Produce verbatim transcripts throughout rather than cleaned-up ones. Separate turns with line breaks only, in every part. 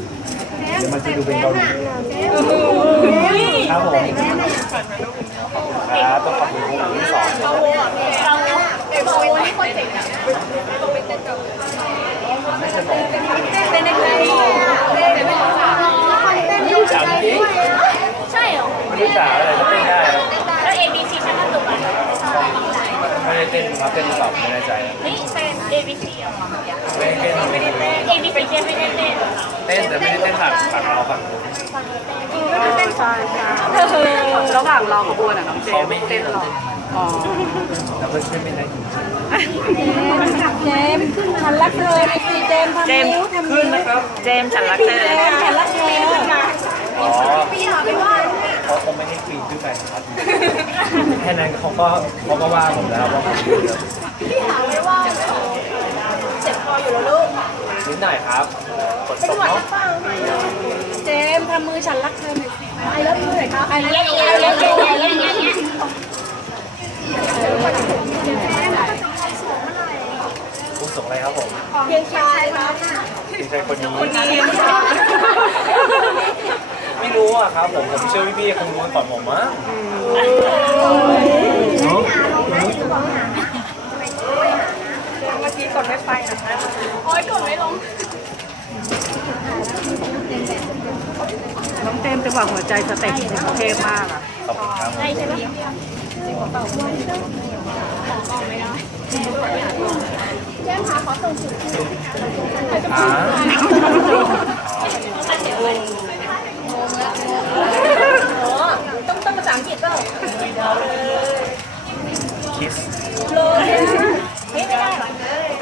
เดี๋ยวมันจะดูเป็นเกาหลีครับผมครับต้องขอบคุณผู้ที่สอนนะครับไม่ใช่บอก
เป็นนักเรียนเป็นไม่รู้จัก
จังจริง
ใช่หรอ
ไม่รู้จักอะไรก็เต้นได้
แล้ว A B C ฉันก็จบอ่ะ
ไม่ได้เต้นครับเต้นสับไม่แน่ใจ
นี่เป็น A B C อ่ะ
ไม่ได้เต้นไม่ได้เต้น
A B C เจไม่ได้เต้น
เต้นแต่ไม่ได้เต้นฝั่งฝั่งเราฝั่ง
ไม่เต้นใช่ใช่ระหว่างรอขบวนอ่ะน้องเจมไม่เต้นหรออ๋อ
แล้วก็ช่วยไม่ได้
เจมขึ้นฉันรักเธอในซีเจมทำนิ้วทำ
ขึ้นนะครับ
เจมฉันรักเธอ
เจมฉันรักเธอ
อ๋อเขาคงไม่ให้ปีนขึ้นไปครับแค่นั้นเขาก็เขาก็ว่าผมแล้วว่าผมเยอะ
พี่ถามเลยว่าเจ็บคออยู่แล้วลูก
นิดหน่อยครับฝนตกเนาะ
เจมทำมือฉันรักเธอหน่อยสิ
ไอ้เลิฟยูหน่อยครับไอ้เลิฟยูไอ้เลิฟยูไอ้เลิฟยูเนี่ย
คุณส่งอะไรครับผม
เพียงชายครับ
คุณชายคนนี้ไม่รู้อ่ะครับผมผมเชื่อพี่ๆคงรู้ก่อนผมมั้ง
เมื่อกี้กดไม่ไปนะคะ
โอ้ยกดไม่ลง
น้องเจมจังหวะหัวใจสเต็ปเท่มากอ่ะ
ขอบคุณครับ
ใช่ใช่ไหมแจ้งค่ะขอส่งถึง
อ่า
ต้องต้องภาษาอังกฤษเปล่า
คิส
โลเฮ้ยไม่ได้หรอ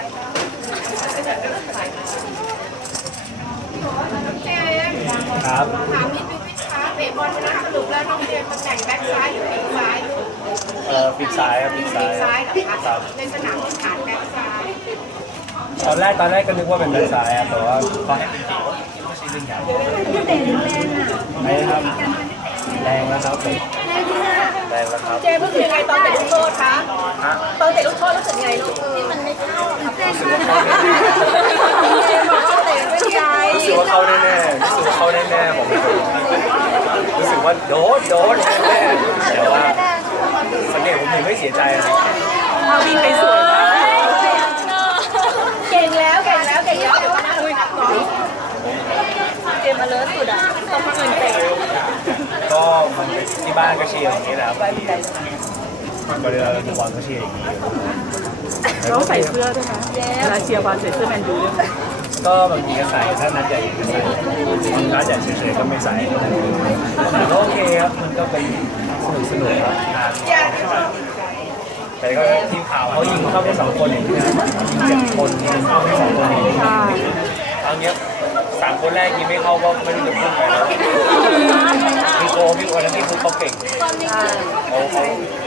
ครับ
ถามนิดนึงพี่ช้าเตะบอลชนะสรุปแล้วน้องเจมส์ตำแหน่งแบ็คซ้ายหรือปีกซ้ายลูก
เอ่อปีกซ้ายครับปีกซ้า
ปี
ย
กซ้ายเหรอ
ค
คะ
รับ
ในสนามที่ขาดแบ็คซ้าย
ตอนแรกตอนแรกก็นึกว่าเป็นแบ็คซ้ายครับแต่ว่าเขาให้เป็นปีกไม่ใช่เรื่องใหญ่ไอ้ครับแรงแล้วครับผมแรงแล้วครับ
เจมรู้สึกยังไงตอนเตะลูกโทษคะ
ฮะ
ตอนเตะลูกโทษรู้สึกยังไงลูกที่มันไม่เข้าค่ะ
รู้สึกว่าเข้าแน่
เจมบอกว่าเตะไม่ใจ
ๆรู้สึกว่าเข้าแน่ๆรู้สึกว่าเข้าแน่ๆผมรู้สึกว่าโดนโดนแน่ๆแต่ว่าสังเกตผมถึงไม่เสียใจนะ
ถ้าวิ่งไปสวยมาก
เก่งแล้วเก่งแล้วเก่งแล้วเดี๋ยวมานั่งคุยกันก่อนเจมมาเลิศสุดอ่ะต้องพักเงินเตะ
ก็มันเป็นที่บ้านก็เชียร์อย่างนี้นะครับก็เวลาเราดูบอลก็เชียร์อย่างนี้
น้องใส่เสื้อด้วยนะเวลาเชียร์บอลใส่เสื้อแมนยูด้วย
ก็บางทีก็ใส่ถ้านัดใหญ่ก็ใส่นัดใหญ่เฉยๆก็ไม่ใส่แต่ก็โอเคครับมันก็เป็นสนุกสนุกครับแต่ก็ทีมข่าวเขายิงเข้าแค่สองคนเองนะเจ็ดคนยิงเข้าแค่สองคนเองเอาเงี้ยสามคนแรกยิงไม่เข้าก็ไม่รู้จะพูดไปแล้วพี่โกพี่โกแล้วพี่ฟุ๊กเขาเก่งโอ้เขา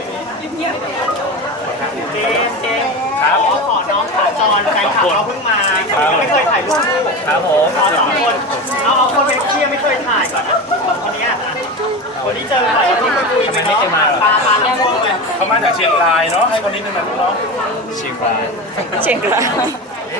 ครับ
ขอน้องขาจรแฟนคลับเขาเพิ่งมาไม่เคยถ่ายรูปคู่
ครับผม
ขอสองคนเอาเอาคนเชียร์ไม่เคยถ่ายก่อนคนนี้คนนี้เจอบ่อยที่มาคุยกันเนาะปลาปลาแล้วพวกเลย
เขามาจากเชียงรายเนาะให้คนนี้หนึ่งนะลูกเนาะ
เชียงราย
เจ๋งเลย